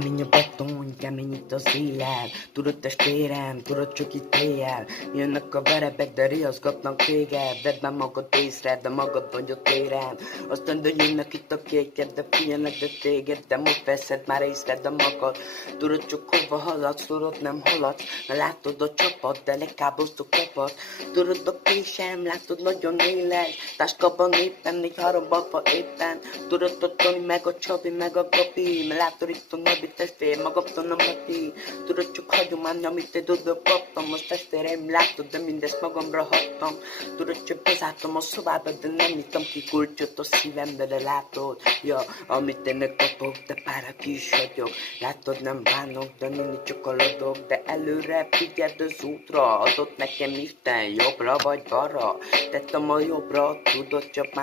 Kemény a beton, kemény itt az éjjel. Tudod testvérem, tudod csak itt éjjel. Jönnek a verebek, de riaszgatnak téged. Vedd be magad észre, de magad vagy a téren. Aztán de jönnek itt a kéked, de figyelnek de téged. De most veszed már észre, de magad. Tudod csak hova haladsz, tudod nem haladsz. Na látod a csapat, de lekáboztok csapat. Tudod a késem, látod nagyon éles. Táskában éppen, egy harabba éppen. Tudod a Toni, meg a Csabi, meg a Gabi. Mert látod itt a Nabi testvér, magamtól a Mati. Tudod csak hagyomány, amit egy dodból kaptam. Most testvéreim látod, de mindezt magamra hattam. Tudod csak bezártam a szobába, de nem nyitom ki kulcsot a szívembe, de látod. Ja, amit én kapok, de párak is vagyok. Látod, nem bánok, de néni csak aladok. De előre figyeld az útra. Adott nekem Isten, jobbra vagy balra. Tettem a jobbra, tudod csak